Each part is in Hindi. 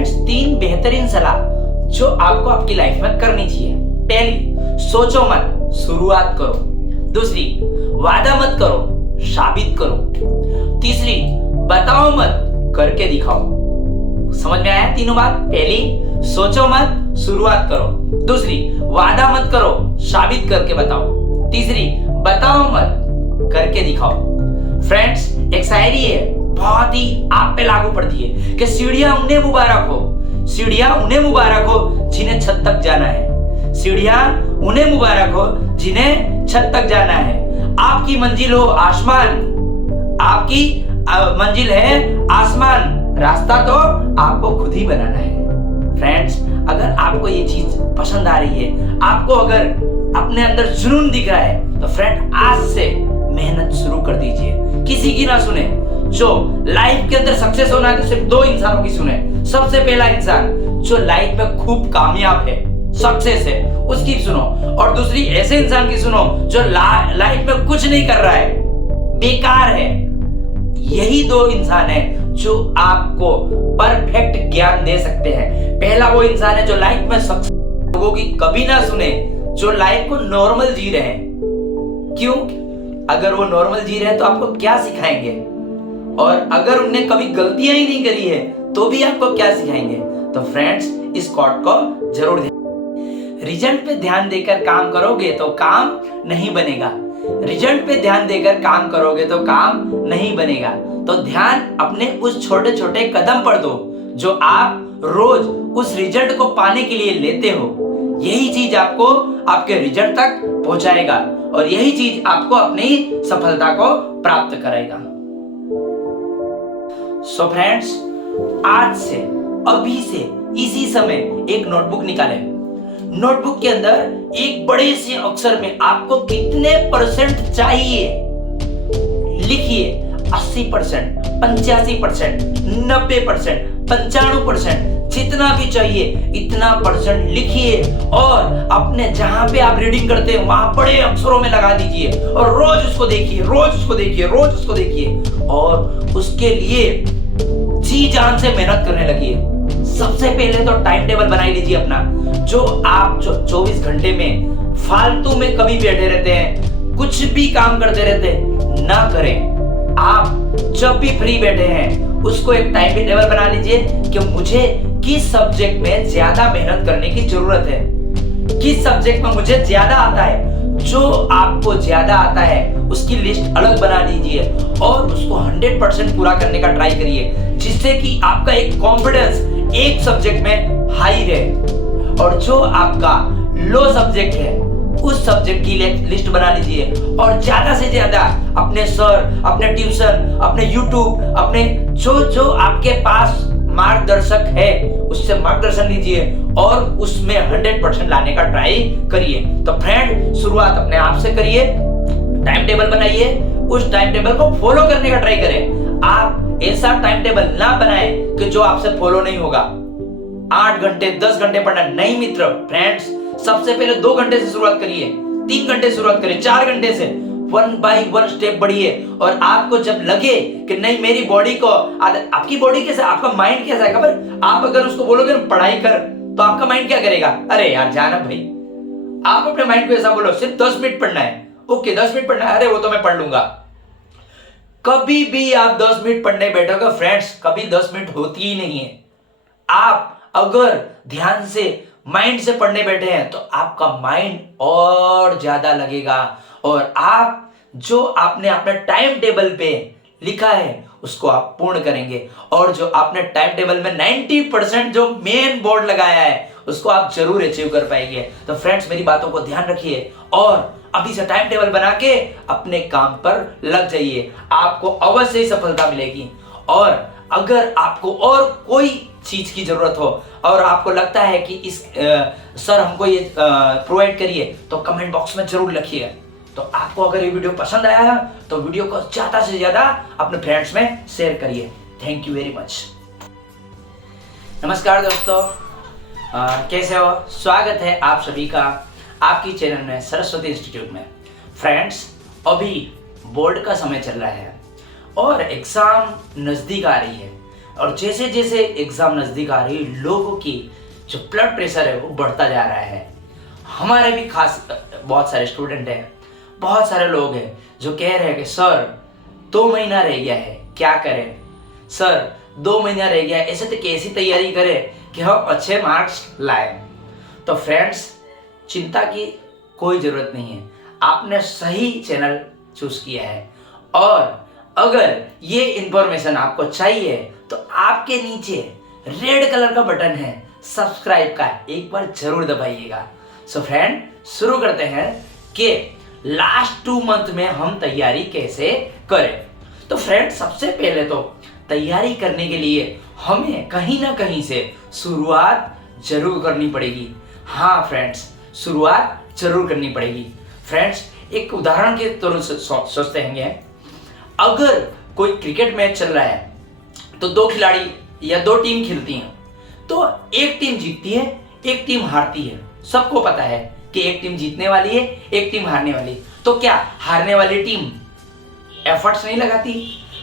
फ्रेंड्स, 3 बेहतरीन सलाह जो आपको आपकी लाइफ में करनी चाहिए। पहली, सोचो मत, शुरुआत करो। दूसरी, वादा मत करो, साबित करो। तीसरी, बताओ मत, करके दिखाओ। समझ में आया तीनों बात? पहली, सोचो मत, शुरुआत करो। दूसरी, वादा मत करो, साबित करके बताओ। तीसरी, बताओ मत, करके दिखाओ। फ्रेंड्स, एक शायरी है, बहुत ही आप पे लागू पड़ती है कि सीढ़ियां उन्हें मुबारक हो, सीढ़ियां उन्हें मुबारक हो जिन्हें छत तक जाना है। सीढ़ियां उन्हें मुबारक हो जिन्हें छत तक जाना है। आपकी मंजिल हो आसमान, आपकी मंजिल है आसमान, रास्ता तो आपको खुद ही बनाना है। फ्रेंड्स, अगर आपको ये चीज पसंद आ रही है, आपको अगर अपने अंदर जुनून दिख रहा है, तो फ्रेंड आज से मेहनत शुरू कर दीजिए। किसी की ना सुने। जो लाइफ के अंदर सक्सेस होना है तो सिर्फ 2 इंसानों की सुने। सबसे पहला इंसान जो लाइफ में खूब कामयाब है, सक्सेस है, उसकी सुनो। और दूसरी ऐसे इंसान की सुनो जो लाइफ में कुछ नहीं कर रहा है, बेकार है। यही 2 इंसान है जो आपको परफेक्ट ज्ञान दे सकते हैं। पहला वो इंसान है जो लाइफ में सक्सेस लोगों की कभी ना सुने, जो लाइफ को नॉर्मल जी रहे हैं। क्यों? अगर वो नॉर्मल जी रहे हैं तो आपको क्या सिखाएंगे? और अगर उन्हें कभी गलतियां ही नहीं करी है तो भी आपको क्या सिखाएंगे? तो फ्रेंड्स, इस कोट को जरूर रिजल्ट पे ध्यान देकर काम करोगे तो काम नहीं बनेगा। रिजल्ट पे ध्यान देकर काम करोगे तो काम नहीं बनेगा। तो ध्यान अपने उस छोटे छोटे कदम पर दो जो आप रोज उस रिजल्ट को पाने के लिए लेते हो। यही चीज आपको आपके रिजल्ट तक पहुंचाएगा और यही चीज आपको अपनी सफलता को प्राप्त कराएगा। सो फ्रेंड्स, आज से, अभी से, इसी समय एक नोटबुक निकालें। नोटबुक के अंदर एक बड़े से अक्षर में आपको कितने % चाहिए लिखिए। 80%, 85%, 90%, 95%, जितना भी चाहिए इतना % लिखिए और अपने जहां पे आप रीडिंग करते हैं वहां बड़े अक्षरों में लगा दीजिए और रोज उसको देखिए, रोज उसको देखिए, रोज उसको देखिए और उसके लिए जी जान से मेहनत करने लगिए। सबसे पहले तो टाइम टेबल बना लीजिए अपना। जो आप 24 घंटे में फालतू में कभी बैठे रहते हैं, कुछ भी काम करते रहते हैं, ना करें। आप जब भी फ्री बैठे हैं उसको एक टाइम टेबल बना लीजिए कि मुझे किस सब्जेक्ट में ज्यादा मेहनत करने की जरूरत है, किस सब्जेक्ट में मुझे ज्यादा आता है। जो आपको ज्यादा आता है उसकी लिस्ट अलग बना लीजिए और उसको 100% पूरा करने का ट्राई करिए, जिससे कि आपका एक कॉन्फिडेंस एक सब्जेक्ट में हाई रहे। और जो आपका लो सब्जेक्ट है उस सब्जेक्ट की लिस्ट बना लीजिए और ज्यादा से ज्यादा अपने सर, अपने ट्यूशन, अपने यूट्यूब, अपने जो आपके पास मार्गदर्शक है उससे मार्गदर्शन लीजिए और उसमें 100% लाने का ट्राई करिए। तो फ्रेंड, शुरुआत अपने आप से करिए, टाइम टेबल बनाइए, उस टाइम टेबल को फॉलो करने का ट्राई करें। आप ऐसा टाइम टेबल ना बनाएं कि जो आपसे फॉलो नहीं होगा। 8 घंटे 10 घंटे पढ़ना नहीं मित्र। फ्रेंड्स, सबसे पहले 2 घंटे से शुरुआत करिए, 3 घंटे से शुरुआत करिए, 4 घंटे से 1 बाय 1 स्टेप बढ़िए। और आपको जब लगे कि नहीं मेरी बॉडी को, आपकी बॉडी कैसा, आपका माइंड कैसा है खबर, आप अगर उसको बोलोगे ना पढ़ाई कर, तो आपका माइंड क्या करेगा? अरे यार जाना भाई। आप अपने माइंड को ऐसा बोलो सिर्फ 10 मिनट पढ़ना है, ओके 10 मिनट पढ़ना है, अरे वो तो मैं पढ़ लूंगा। कभी भी आप 10 मिनट पढ़ने बैठोगे फ्रेंड्स, कभी 10 मिनट होती ही नहीं है। आप अगर ध्यान से माइंड से पढ़ने बैठे हैं तो आपका माइंड और ज्यादा लगेगा और आप जो आपने अपने टाइम टेबल पे लिखा है उसको आप पूर्ण करेंगे। और जो आपने टाइम टेबल में 90% जो मेन बोर्ड लगाया है उसको आप जरूर अचीव कर पाएंगे। तो फ्रेंड्स, मेरी बातों को ध्यान रखिए और अभी से टाइम टेबल बना के अपने काम पर लग जाइए, आपको अवश्य ही सफलता मिलेगी। और अगर आपको और कोई चीज की जरूरत हो और आपको लगता है कि इस सर हमको ये प्रोवाइड करिए, तो कमेंट बॉक्स में जरूर लिखिए। तो आपको अगर ये वीडियो पसंद आया है तो वीडियो को ज्यादा से ज्यादा अपने फ्रेंड्स में शेयर करिए। Thank you very much. नमस्कार दोस्तों, कैसे हो? स्वागत है आप सभी का आपकी चैनल में सरस्वती इंस्टीट्यूट में। फ्रेंड्स, अभी बोर्ड का समय चल रहा है और एग्जाम नजदीक आ रही है। और जैसे जैसे एग्जाम नजदीक आ रही है, लोगों की जो ब्लड प्रेशर है वो बढ़ता जा रहा है। हमारे भी खास बहुत सारे स्टूडेंट हैं, बहुत सारे लोग हैं जो कह रहे हैं कि सर 2 महीना रह गया है, क्या करें सर, 2 महीना रह गया है, ऐसे तो कैसी तैयारी करें कि हम अच्छे मार्क्स लाए। तो फ्रेंड्स, चिंता की कोई ज़रूरत नहीं है, आपने सही चैनल चूज किया है। और अगर ये इंफॉर्मेशन आपको चाहिए तो आपके नीचे रेड कलर का बटन है सब्सक्राइब का, एक बार जरूर दबाइएगा। सो फ्रेंड, शुरू करते हैं कि लास्ट 2 मंथ में हम तैयारी कैसे करें। तो फ्रेंड, सबसे पहले तो तैयारी करने के लिए हमें कहीं ना कहीं से शुरुआत जरूर करनी पड़ेगी। हाँ फ्रेंड्स, शुरुआत जरूर करनी पड़ेगी। फ्रेंड्स, एक उदाहरण के तौर से सोचते हैं, अगर कोई क्रिकेट मैच चल रहा है तो 2 खिलाड़ी या 2 टीम खेलती हैं, तो एक टीम जीतती है, एक टीम हारती है। सबको पता है कि एक टीम जीतने वाली है, एक टीम हारने वाली। तो क्या हारने वाली टीम एफर्ट्स नहीं लगाती?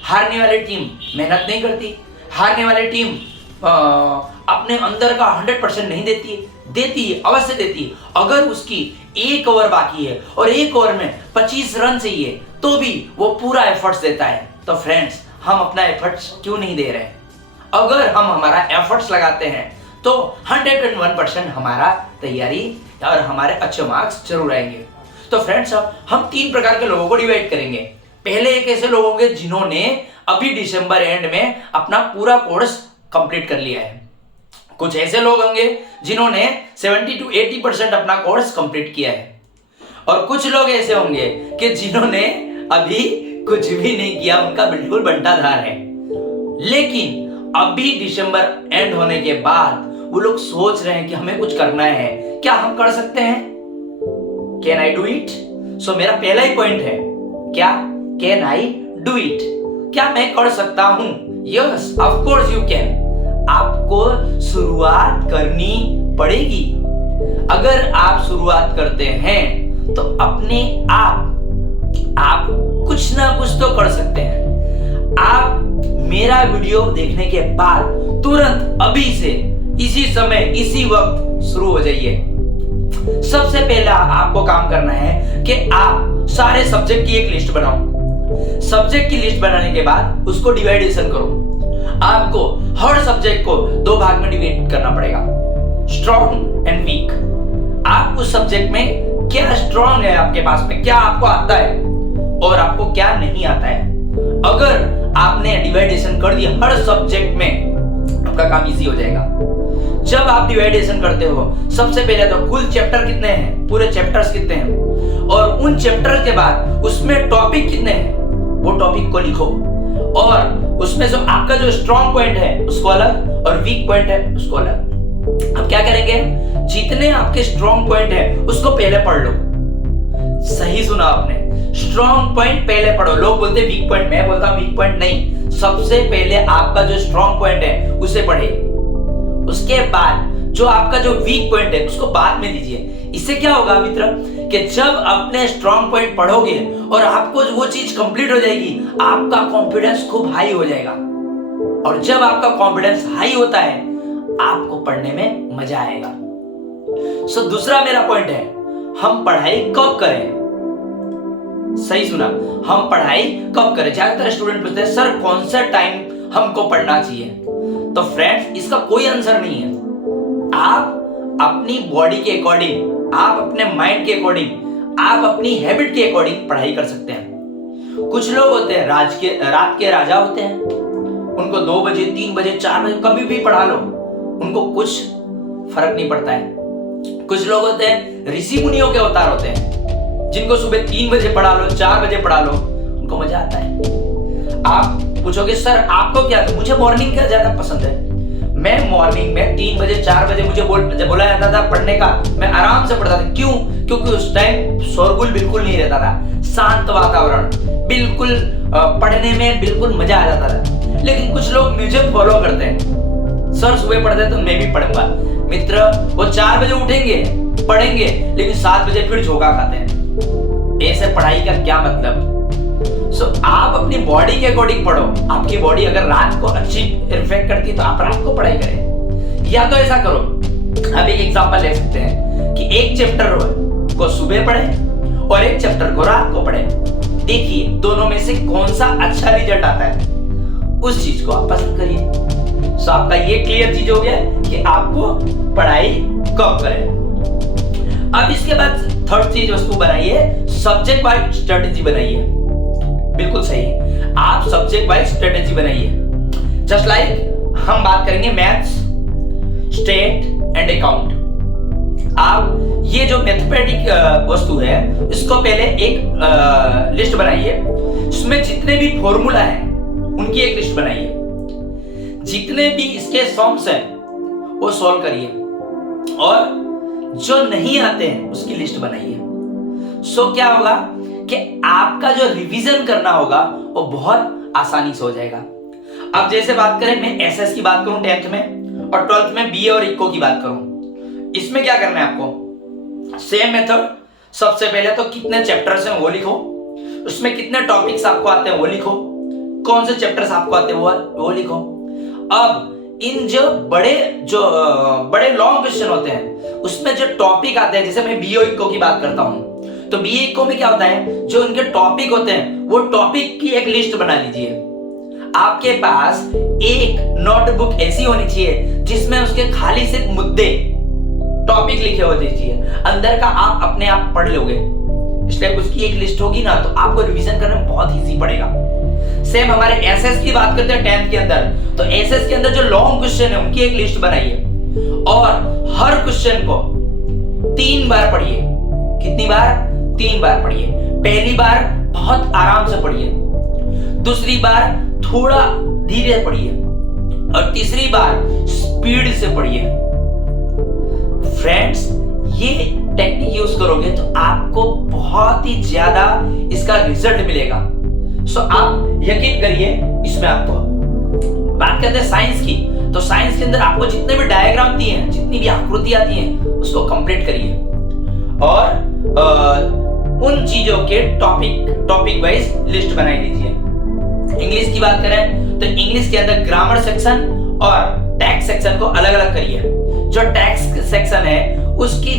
हारने वाली टीम मेहनत नहीं करती? हारने वाली टीम अपने अंदर का 100% नहीं देती? देती है, अवश्य देती है। अगर उसकी 1 ओवर बाकी है और 1 ओवर में 25 रन चाहिए तो भी वो पूरा एफर्ट्स देता है। तो फ्रेंड्स, हम अपना एफर्ट्स क्यों नहीं दे रहे हैं? अगर हम हमारा एफर्ट्स लगाते हैं तो 101% हमारा तैयारी और हमारे अच्छे मार्क्स जरूर आएंगे। तो फ्रेंड्स, अब हम 3 प्रकार के लोगों को डिवाइड करेंगे। पहले एक ऐसे लोग होंगे जिन्होंने अभी दिसंबर एंड में अपना पूरा कोर्स कंप्लीट कर लिया है। कुछ ऐसे लोग होंगे जिन्होंने 70 to 80% अपना कोर्स कंप्लीट किया है। और कुछ लोग ऐसे होंगे कि जिन्होंने अभी कुछ भी नहीं किया, उनका बिल्कुल बंटाधार है। लेकिन अभी दिसंबर एंड होने के बाद वो लोग सोच रहे हैं कि हमें कुछ करना है, क्या हम कर सकते हैं? Can I do it? So मेरा पहला ही पॉइंट है, क्या कैन आई डू इट? क्या मैं कर सकता हूं? Yes, of course you can. आपको शुरुआत करनी पड़ेगी। अगर आप शुरुआत करते हैं तो अपने आप कुछ ना कुछ तो कर सकते हैं। आप मेरा वीडियो देखने के बाद तुरंत अभी से इसी समय इसी वक्त शुरू हो जाइए। सबसे पहला आपको काम करना है कि आप सारे सब्जेक्ट की एक लिस्ट बनाओ। सब्जेक्ट की लिस्ट बनाने के बाद उसको डिवाइडेशन करो। आपको हर सब्जेक्ट को 2 भाग में डिवाइड करना पड़ेगा, स्ट्रॉन्ग एंड वीक। आप उस सब्जेक्ट में क्या स्ट्रॉन्ग है आपके पास में, क्या आपको आता है और आपको क्या नहीं आता है। अगर आपने डिवाइडेशन कर दिया हर सब्जेक्ट में, आपका काम इजी हो जाएगा। जब आप डिवाइडेशन करते हो, सबसे पहले तो कुल चैप्टर कितने हैं, पूरे चैप्टर्स कितने हैं, और उन चैप्टर के बाद उसमें टॉपिक कितने हैं, वो टॉपिक को लिखो। और उसमें जो आपका जो स्ट्रॉन्ग पॉइंट है उसको अलग और वीक पॉइंट है उसको अलग। अब क्या करेंगे, जितने आपके स्ट्रॉन्ग पॉइंट है उसको पहले पढ़ लो। सही सुना आपने, स्ट्रॉन्ग पॉइंट पहले पढ़ो। लोग बोलते हैं वीक पॉइंट, मैं बोलता हूं वीक पॉइंट नहीं, सबसे पहले आपका जो स्ट्रॉन्ग पॉइंट है उसे पढ़े। उसके बाद जो आपका जो वीक पॉइंट है उसको बाद में लीजिए। इससे क्या होगा मित्र कि जब अपने स्ट्रॉन्ग पॉइंट पढ़ोगे और आपको वो चीज कंप्लीट हो जाएगी, आपका कॉन्फिडेंस खूब हाई हो जाएगा। और जब आपका कॉन्फिडेंस हाई होता है, आपको पढ़ने में मजा आएगा। सो दूसरा मेरा पॉइंट है, हम पढ़ाई कब करें? सही सुना, हम पढ़ाई कब करें? ज्यादातर स्टूडेंट पूछते हैं सर कौन सा टाइम हमको पढ़ना चाहिए? तो फ्रेंड्स, इसका कोई आंसर नहीं है। आप अपनी बॉडी के अकॉर्डिंग, आप अपने माइंड के अकॉर्डिंग, आप अपनी हैबिट के अकॉर्डिंग पढ़ाई कर सकते हैं। कुछ लोग होते हैं रात के राजा होते हैं, उनको 2 बजे 3 बजे 4 बजे कभी भी पढ़ा लो, उनको कुछ फर्क नहीं पड़ता है। कुछ लोग होते हैं ऋषि मुनियों के अवतार होते हैं, जिनको सुबह 3 बजे पढ़ा लो, 4 बजे पढ़ा लो, उनको मजा आता है। आप पूछोगे सर आपको क्या? मुझे मॉर्निंग का ज्यादा पसंद है। मैं मॉर्निंग में 3 बजे 4 बजे मुझे बोला जाता था पढ़ने का, मैं आराम से पढ़ता था। क्यों? क्योंकि उस टाइम शोरगुल बिल्कुल नहीं रहता था, शांत वातावरण, बिल्कुल पढ़ने में बिल्कुल मजा आ जाता था। लेकिन कुछ लोग मुझे फॉलो करते हैं, सर सुबह पढ़ते हैं तो मैं भी पढ़ूंगा। मित्र, वो 4 बजे उठेंगे, पढ़ेंगे, लेकिन 7 बजे फिर झोंका खाते हैं। ऐसे पढ़ाई का क्या मतलब? आप अपनी बॉडी के अकॉर्डिंग पढ़ो। आपकी बॉडी अगर रात को अच्छी रिफ्लेक्ट करती है तो आप रात को पढ़ाई करें, या तो ऐसा करो, अब एक एग्जांपल ले सकते हैं कि एक चैप्टर को सुबह पढ़े और एक चैप्टर को रात को पढ़े। देखिए दोनों में से कौन सा अच्छा रिजल्ट आता है, उस चीज को आप पसंद करिए। सो आपका ये क्लियर चीज हो गया कि आपको पढ़ाई कब करें। अब इसके बाद थर्ड चीज उसको बनाइए, सब्जेक्ट वाइज स्ट्रेटेजी बनाइए। बिल्कुल सही, आप सब्जेक्ट वाइज स्ट्रेटेजी बनाइए। जस्ट लाइक हम बात करेंगे मैथ्स, स्टेट एंड अकाउंट। आप ये जो मैथमेटिक वस्तु है इसको पहले एक लिस्ट बनाइए, इसमें जितने भी फॉर्मूला है उनकी एक लिस्ट बनाइए, जितने भी इसके सम्स हैं वो सॉल्व करिए, और जो नहीं आते हैं उसकी लिस्ट बनाइए। सो क्या होगा कि आपका जो रिवीजन करना होगा वो बहुत आसानी से हो जाएगा। अब जैसे बात करें, मैं एसएस की बात करूं 10th में और 12th में बीए और इको की बात करूं, इसमें क्या करना है आपको, सेम मेथड। सबसे पहले तो कितने चैप्टर्स हैं वो लिखो, उसमें कितने टॉपिक्स आपको आते हैं वो लिखो, कौन से चैप्टर्स आपको आते हैं वो लिखो। अब इन जो बड़े लॉन्ग क्वेश्चन होते हैं उसमें जो टॉपिक आते हैं, जैसे मैं बीए इको की बात करता हूं, तो बीए इको में क्या होता है, जो उनके टॉपिक होते हैं वो टॉपिक की एक लिस्ट बना लीजिए। आपके पास एक नोटबुक ऐसी होनी चाहिए जिसमें उसके खाली सिर्फ मुद्दे, टॉपिक लिखे हो दीजिए, अंदर का आप अपने आप पढ़ लोगे। इसलिए उसकी एक लिस्ट होगी ना तो आपको रिवीजन करने में बहुत इजी पड़ेगा। सेम हमारे एसएस की बात करते हैं 10th के अंदर, तो एसएस के अंदर जो लॉन्ग क्वेश्चन है उनकी एक लिस्ट बनाइए और हर क्वेश्चन को 3 बार पढ़िए। कितनी बार? 3 बार पढ़िए। पहली बार बहुत आराम से पढ़िए, दूसरी बार थोड़ा धीरे पढ़िए और तीसरी बार स्पीड से पढ़िए। फ्रेंड्स, ये टेक्निक यूज करोगे तो आपको बहुत ही ज्यादा इसका रिजल्ट मिलेगा। सो आप यकीन करिए, इसमें आपको बात करते हैं साइंस की, तो साइंस के अंदर आपको जितने भी डायग्राम दिए हैं, जितनी भी आकृतियां दी हैं, उसको कंप्लीट करिए और उन चीजों के टॉपिक वाइज लिस्ट बनाई दीजिए। इंग्लिश की बात करें तो इंग्लिश के अंदर ग्रामर सेक्शन और टेक्स्ट सेक्शन को अलग अलग करिए। जो टेक्स्ट सेक्शन है उसकी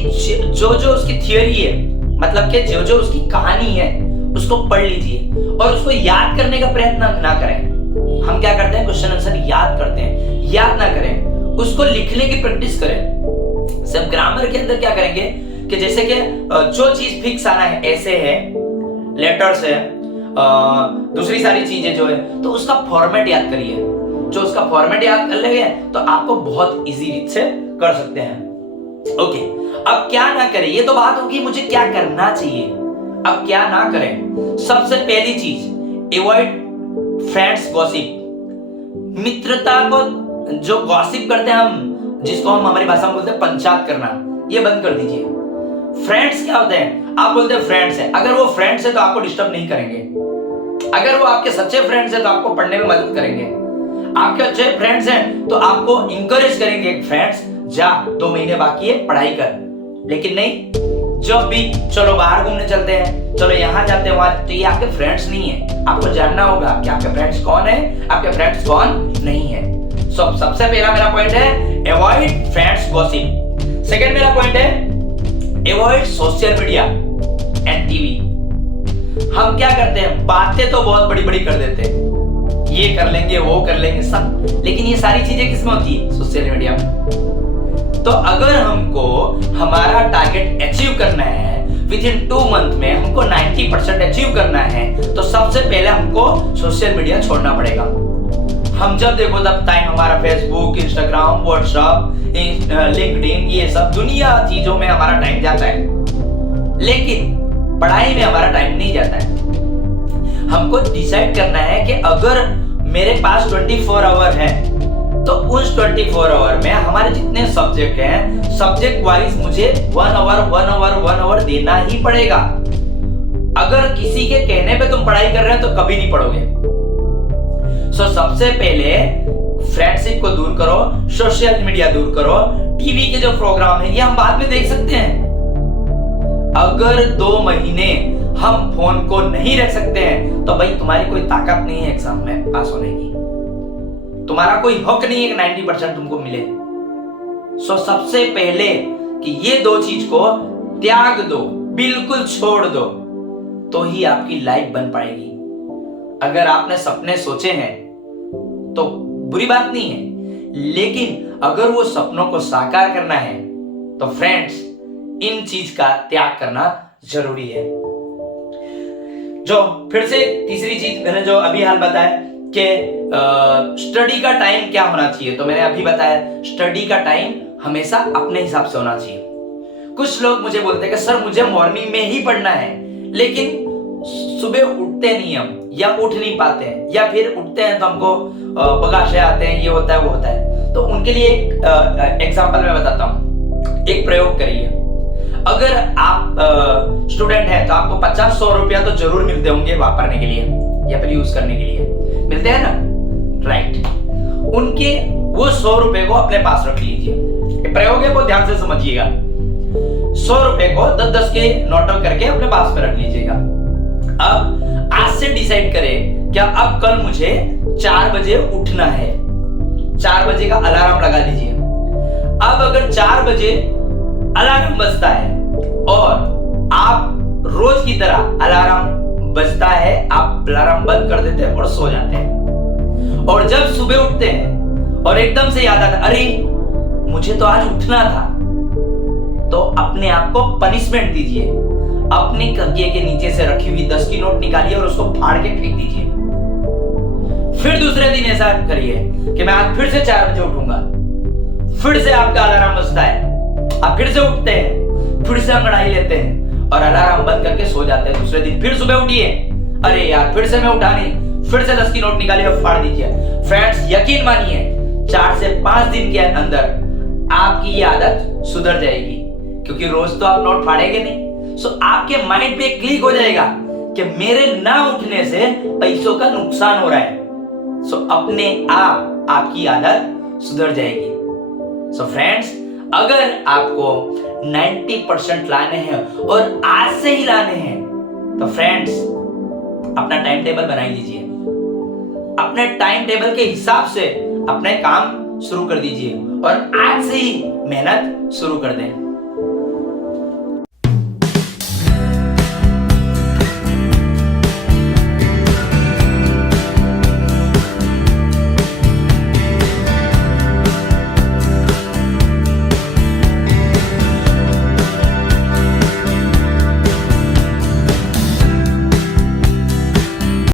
जो उसकी थियोरी है, मतलब कि जो उसकी कहानी है उसको पढ़ लीजिए और उसको याद करने का प्रयत्न ना करें। हम क्या करते हैं, क्वेश्चन आंसर याद करते हैं, याद ना करें, उसको लिखने की प्रैक्टिस करें। सब ग्रामर के अंदर क्या करेंगे कि जैसे कि जो चीज फिक्स आना है, ऐसे है, लेटर्स है, दूसरी सारी चीजें जो है, तो उसका फॉर्मेट याद करिए। जो उसका फॉर्मेट याद कर लेंगे तो आपको बहुत इजी रीत से कर सकते हैं। ओके, अब क्या ना करें, ये तो बात होगी मुझे क्या करना चाहिए। अब क्या ना करें, सबसे पहली चीज अवॉइड फ्रेंड्स गॉसिप। मित्रता को जो गॉसिप करते हैं हम, जिसको हम हमारी भाषा में बोलते हैं पंचायत करना, ये बंद कर दीजिए। फ्रेंड्स क्या होते हैं, आप बोलते हैं फ्रेंड्स है, अगर वो फ्रेंड्स है तो आपको डिस्टर्ब नहीं करेंगे। अगर वो आपके सच्चे फ्रेंड्स है तो आपको पढ़ने में मदद करेंगे। आपके अच्छे फ्रेंड्स हैं तो आपको इंकरेज करेंगे, फ्रेंड्स जा 2 महीने बाकी है पढ़ाई कर। लेकिन नहीं, जब भी चलो बाहर घूमने चलते हैं, चलो यहाँ जाते हैं वहां, तो ये आपके फ्रेंड्स नहीं है। आपको जानना होगा कि आपके फ्रेंड्स कौन है, आपके फ्रेंड्स कौन नहीं है। सबसे पहला मेरा पॉइंट है अवॉइड फ्रेंड्स गॉसिप। सेकंड मेरा पॉइंट है avoid social media and TV. हम क्या करते हैं, बातें तो बहुत बड़ी बड़ी कर देते हैं, ये कर लेंगे वो कर लेंगे सब, लेकिन ये सारी चीजें किसमें होती है, सोशल मीडिया में। तो अगर हमको हमारा टारगेट अचीव करना है, विद इन 2 मंथ में हमको 90% अचीव करना है, तो सबसे पहले हमको सोशल मीडिया छोड़ना पड़ेगा। हम जब देखो तब टाइम हमारा फेसबुक, इंस्टाग्राम, व्हाट्सएप, लिंक्डइन, ये सब दुनिया चीजों में हमारा टाइम जाता है, लेकिन पढ़ाई में हमारा टाइम नहीं जाता है। हमको डिसाइड करना है कि अगर मेरे पास 24 आवर है तो उस 24 आवर में हमारे जितने सब्जेक्ट हैं, सब्जेक्ट वाइज मुझे 1 आवर देना ही पड़ेगा। अगर किसी के कहने पे तुम पढ़ाई कर रहे हो तो कभी नहीं पढ़ोगे। सो सबसे पहले फ्रेंडशिप को दूर करो, सोशल मीडिया दूर करो, टीवी के जो प्रोग्राम है ये हम बाद में देख सकते हैं। अगर 2 महीने हम फोन को नहीं रख सकते हैं, तो भाई तुम्हारी कोई ताकत नहीं है एग्जाम में पास होने की, तुम्हारा कोई हक नहीं है कि 90% तुमको मिले। सो सबसे पहले कि ये दो चीज को त्याग दो, बिल्कुल छोड़ दो, तो ही आपकी लाइफ बन पाएगी। अगर आपने सपने सोचे हैं तो बुरी बात नहीं है, लेकिन अगर वो सपनों को साकार करना है तो फ्रेंड्स इन चीज का त्याग करना जरूरी है। जो फिर से तीसरी चीज मैंने जो अभी हाल बताया कि स्टडी का टाइम क्या होना चाहिए, तो मैंने अभी बताया स्टडी का टाइम हमेशा अपने हिसाब से होना चाहिए। कुछ लोग मुझे बोलते हैं कि सर मुझे मॉर्निंग में ही पढ़ना है, लेकिन सुबह उठते नहीं हम, या उठ नहीं पाते हैं, या फिर उठते हैं तो हमको बगाशे आते हैं, ये होता है वो होता है। तो उनके लिए एक एग्जांपल मैं बताता हूँ। एक प्रयोग करिए, अगर आप स्टूडेंट हैं तो आपको 50-100 रुपया तो जरूर मिलते होंगे वापरने के लिए या फिर यूज करने के लिए, मिलते हैं ना, राइट। उनके वो 100 रुपए को अपने पास रख लीजिए। प्रयोग है, को ध्यान से समझिएगा। 100 रुपए को 10-10 के नोटों करके अपने पास में रख लीजिएगा। अब आज से डिसाइड करें क्या अब कल मुझे 4 बजे उठना है, 4 बजे का अलार्म लगा लीजिए। अब अगर 4 बजे अलार्म बजता है और आप रोज की तरह अलार्म बजता है, आप अलार्म बंद कर देते हैं और सो जाते हैं, और जब सुबह उठते हैं और एकदम से याद आता अरे मुझे तो आज उठना था, तो अपने आप को पनिशमेंट दीजिए। अपने तकिए के नीचे से रखी हुई 10 की नोट निकालिए और उसको फाड़ के फेंक दीजिए। फिर दूसरे दिन ऐसा करिए कि मैं आज फिर से 4 बजे उठूंगा। फिर से आपका अलार्म बजता है, आप फिर से उठते हैं, फिर से अंगड़ाई लेते हैं और अलार्म बंद करके सो जाते हैं। दूसरे दिन फिर सुबह उठिए, अरे यार फिर से मैं उठा नहीं, फिर से 10 की नोट निकालिए और फाड़ दीजिए। फ्रेंड्स यकीन मानिए 4 से 5 दिन के अंदर आपकी ये आदत सुधर जाएगी, क्योंकि रोज तो आप नोट फाड़ेंगे नहीं। सो आपके माइंड पे क्लिक हो जाएगा कि मेरे ना उठने से पैसों का नुकसान हो रहा है। सो अपने आप आपकी आदत सुधर जाएगी। सो फ्रेंड्स अगर आपको 90% लाने हैं और आज से ही लाने हैं, तो फ्रेंड्स अपना टाइम टेबल बना लीजिए। अपने टाइम टेबल के हिसाब से अपने काम शुरू कर दीजिए और आज से ही मेहनत शुरू कर दें।